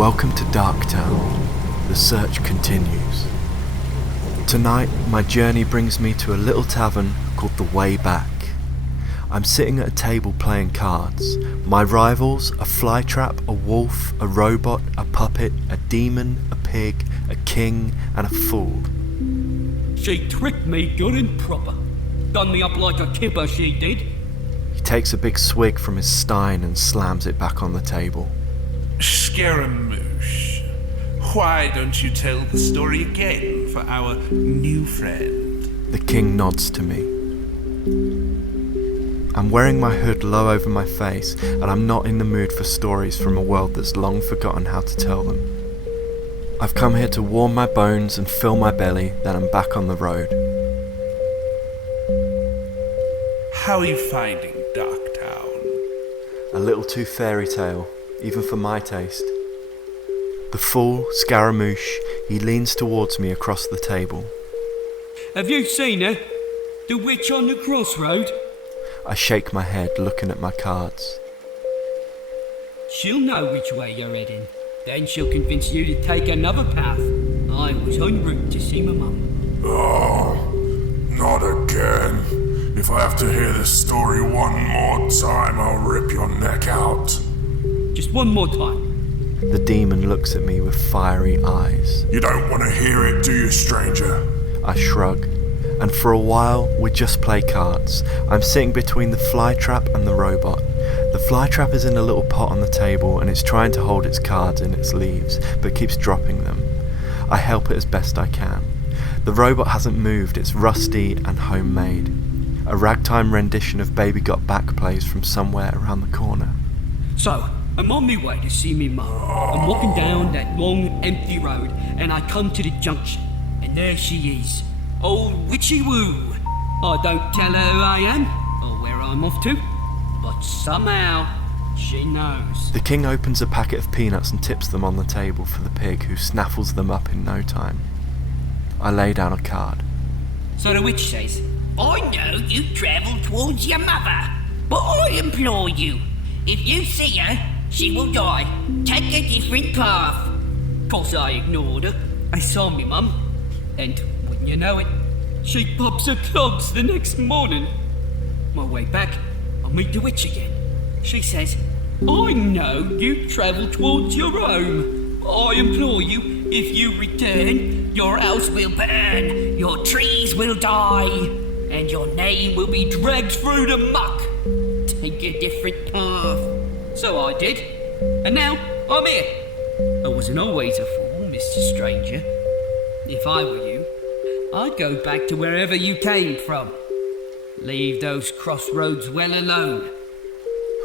Welcome to Darktown. The search continues. Tonight, my journey brings me to a little tavern called The Way Back. I'm sitting at a table playing cards. My rivals, a flytrap, a wolf, a robot, a puppet, a demon, a pig, a king, and a fool. She tricked me good and proper. Done me up like a kipper, she did. He takes a big swig from his stein and slams it back on the table. Scaramouche, why don't you tell the story again for our new friend? The king nods to me. I'm wearing my hood low over my face, and I'm not in the mood for stories from a world that's long forgotten how to tell them. I've come here to warm my bones and fill my belly, then I'm back on the road. How are you finding Darktown? A little too fairy tale, even for my taste. The fool, Scaramouche, he leans towards me across the table. Have you seen her? The witch on the crossroad? I shake my head, looking at my cards. She'll know which way you're heading. Then she'll convince you to take another path. I was en route to see my mum. Oh, not again. If I have to hear this story one more time, I'll rip your neck out. Just one more time. The demon looks at me with fiery eyes. You don't want to hear it, do you, stranger? I shrug, and for a while we just play cards. I'm sitting between the flytrap and the robot. The flytrap is in a little pot on the table and it's trying to hold its cards in its leaves, but keeps dropping them. I help it as best I can. The robot hasn't moved, it's rusty and homemade. A ragtime rendition of Baby Got Back plays from somewhere around the corner. So, I'm on my way to see me mum. I'm walking down that long, empty road, and I come to the junction. And there she is, old Witchy Woo. I don't tell her who I am, or where I'm off to, but somehow, she knows. The king opens a packet of peanuts and tips them on the table for the pig, who snaffles them up in no time. I lay down a card. So the witch says, I know you travel towards your mother, but I implore you, if you see her, she will die. Take a different path. Course I ignored her. I saw me mum, and wouldn't you know it, she pops her clogs the next morning. My way back, I meet the witch again. She says, I know you travel towards your home. I implore you, if you return, your house will burn, your trees will die, and your name will be dragged through the muck. Take a different path. So I did, and now I'm here. I wasn't always a fool, Mr. Stranger. If I were you, I'd go back to wherever you came from. Leave those crossroads well alone.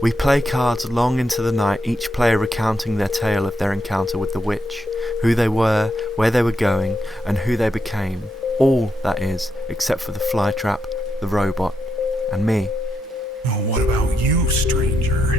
We play cards long into the night, each player recounting their tale of their encounter with the witch, who they were, where they were going, and who they became. All, that is, except for the flytrap, the robot, and me. Oh, what about you, stranger?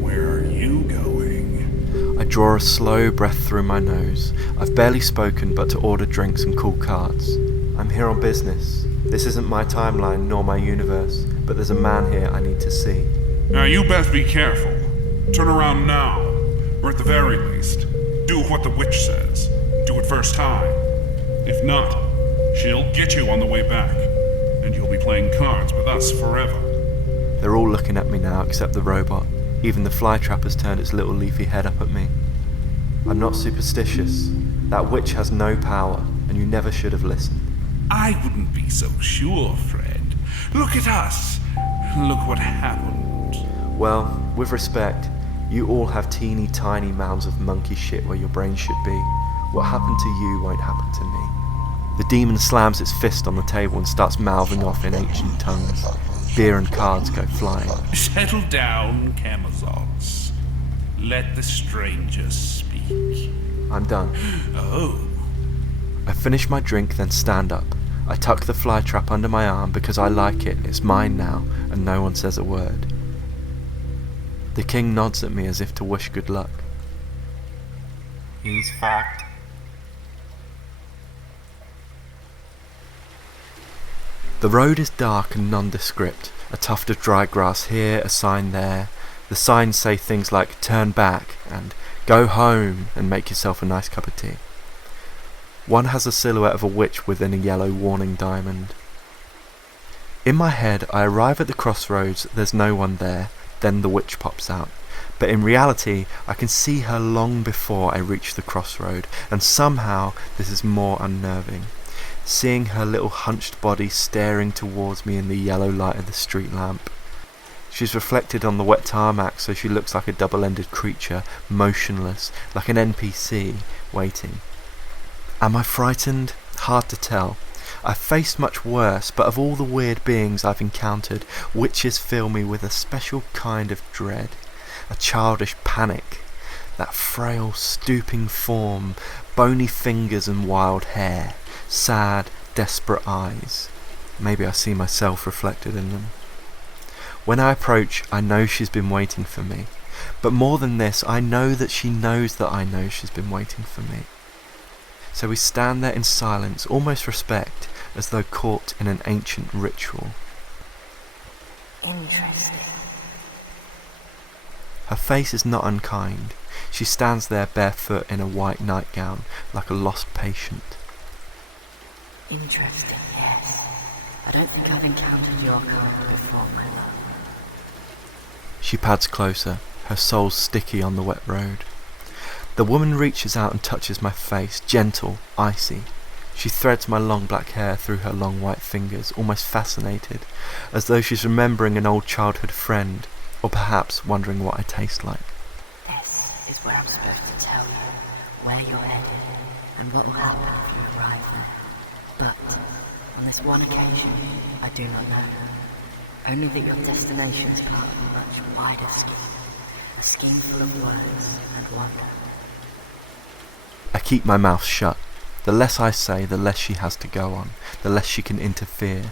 Where are you going? I draw a slow breath through my nose. I've barely spoken but to order drinks and call cards. I'm here on business. This isn't my timeline nor my universe, but there's a man here I need to see. Now you best be careful. Turn around now, or at the very least, do what the witch says. Do it first time. If not, she'll get you on the way back, and you'll be playing cards with us forever. They're all looking at me now except the robot. Even the flytrap has turned its little leafy head up at me. I'm not superstitious. That witch has no power, and you never should have listened. I wouldn't be so sure, Fred. Look at us. Look what happened. Well, with respect, you all have teeny tiny mounds of monkey shit where your brain should be. What happened to you won't happen to me. The demon slams its fist on the table and starts mouthing off in ancient tongues. Beer and cards go flying. Settle down, Camazotz. Let the stranger speak. I'm done. Oh. I finish my drink, then stand up. I tuck the flytrap under my arm because I like it. It's mine now, and no one says a word. The king nods at me as if to wish good luck. He's fucked. The road is dark and nondescript. A tuft of dry grass here, a sign there. The signs say things like turn back and go home and make yourself a nice cup of tea. One has a silhouette of a witch within a yellow warning diamond. In my head, I arrive at the crossroads, there's no one there, then the witch pops out. But in reality, I can see her long before I reach the crossroad, and somehow this is more unnerving. Seeing her little hunched body staring towards me in the yellow light of the street lamp. She's reflected on the wet tarmac, so she looks like a double-ended creature, motionless, like an NPC, waiting. Am I frightened? Hard to tell. I've faced much worse, but of all the weird beings I've encountered, witches fill me with a special kind of dread. A childish panic. That frail, stooping form, bony fingers and wild hair. Sad, desperate eyes. Maybe I see myself reflected in them. When I approach, I know she's been waiting for me. But more than this, I know that she knows that I know she's been waiting for me. So we stand there in silence, almost respect, as though caught in an ancient ritual. Interesting. Her face is not unkind. She stands there barefoot in a white nightgown, like a lost patient. Interesting, yes. I don't think I've encountered your kind before, my love. She pads closer, her soul sticky on the wet road. The woman reaches out and touches my face, gentle, icy. She threads my long black hair through her long white fingers, almost fascinated, as though she's remembering an old childhood friend, or perhaps wondering what I taste like. This is where I'm supposed to tell you where you're headed and what will happen if you arrive there. But on this one occasion, I do not know. Only that your destination is part of a much wider scheme. A scheme full of words and wonder. I keep my mouth shut. The less I say, the less she has to go on, the less she can interfere.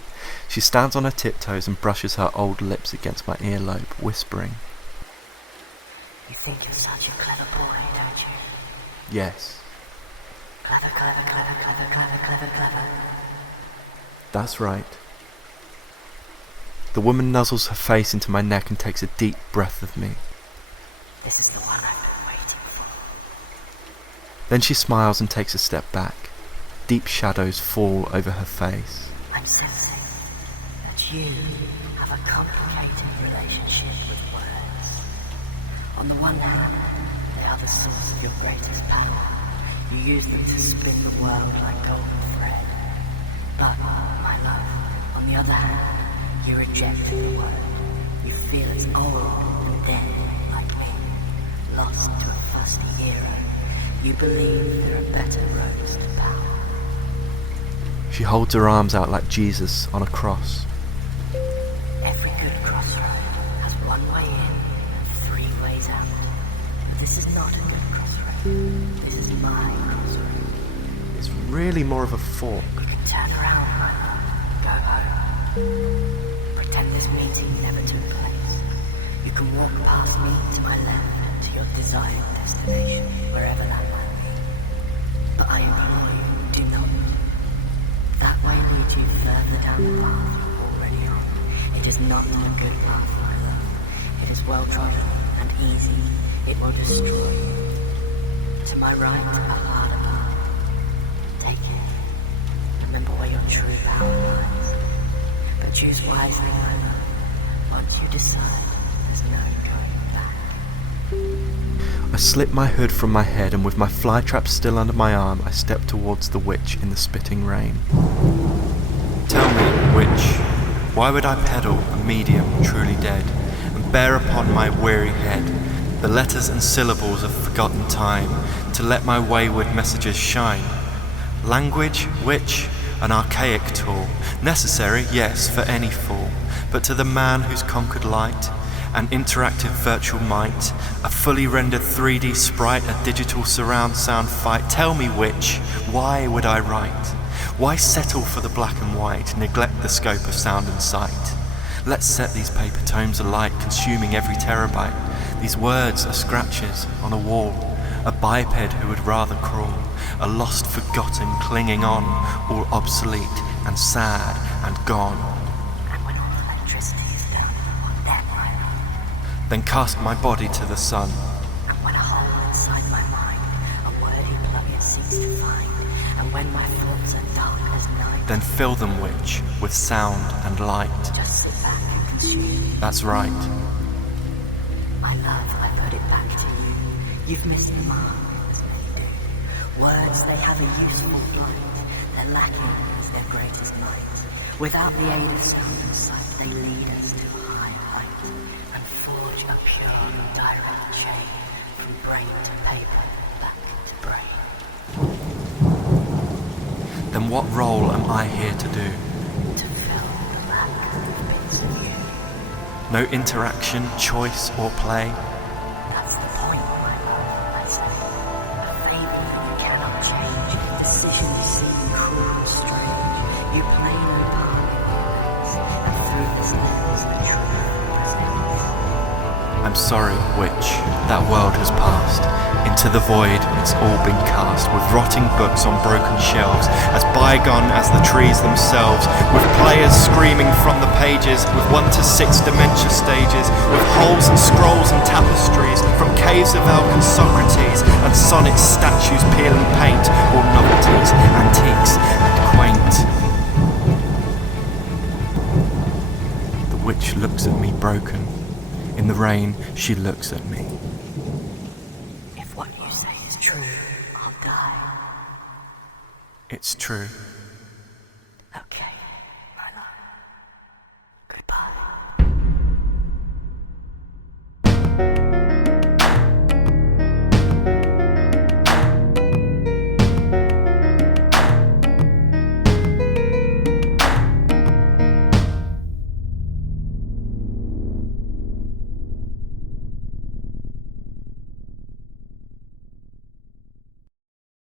She stands on her tiptoes and brushes her old lips against my earlobe, whispering. You think you're such a clever boy, don't you? Yes. Clever, clever, clever, clever, clever, clever, clever. That's right. The woman nuzzles her face into my neck and takes a deep breath of me. This is the one I've been waiting for. Then she smiles and takes a step back. Deep shadows fall over her face. I'm sensing that you have a complicated relationship with words. On the one hand, they are the source of your greatest power. You use them to spin the world like golden thread. But, my love, on the other hand, you reject the word. You feel it's old and dead, like me, lost to a thirsty era. You believe there are better roads to power. She holds her arms out like Jesus on a cross. Every good crossroad has one way in and three ways out. This is not a good crossroad. This is my crossroad. It's really more of a fork. You can turn around, my love. Go home. Pretend this meeting never took place. You can walk past me to my left to your desired destination, wherever that might be. But I implore you, do not. That way leads you further down the path you're already on. It is not a good path, my love. It is well trodden and easy. It will destroy you. To my right, a harder path. Take it. Remember where your true power lies. But choose wisely, my love. Once you decide, there's no going back. I slip my hood from my head and with my flytrap still under my arm, I step towards the witch in the spitting rain. Tell me, witch, why would I peddle a medium truly dead and bear upon my weary head the letters and syllables of forgotten time to let my wayward messages shine? Language, witch, an archaic tool, necessary, yes, for any fool, but to the man who's conquered light, an interactive virtual might, a fully rendered 3D sprite, a digital surround sound fight. Tell me, witch, why would I write? Why settle for the black and white, neglect the scope of sound and sight? Let's set these paper tomes alight, consuming every terabyte. These words are scratches on a wall, a biped who would rather crawl, a lost forgotten clinging on, all obsolete and sad and gone. And when all electricity is down, what then, my love? then cast my body to the sun. And when a hole inside my mind, a wordy plug it seeks to find, and when my thoughts are dark as night, Then fill them, witch, with sound and light. just sit back and consume. That's right. My love, I put it back to you. You've missed the mark, as many do. Words, they have a useful flight. They're lacking as their greatest might. Without the aid of sound and sight, they lead us to high height and forge a pure, direct chain from brain to paper, back to brain. Then what role am I here to do? To fill the lack of bits of you. No interaction, choice, or play? That's the point, my love, I say. A favour you cannot change. Decision you seem cruel and strange. You play no part in all this, and through this lens the truth presents. I'm sorry, witch, that world has passed. Into the void it's all been cast, with rotting books on broken shelves, as bygone as the trees themselves, with players screaming from the pages, with 1 to 6 dementia stages, with holes and scrolls and tapestries, from caves of elk and Socrates, and sonnets, statues, peeling paint, all novelties, antiques, and quaint. The witch looks at me broken. In the rain, she looks at me. If what you say is true, I'll die. It's true. Okay.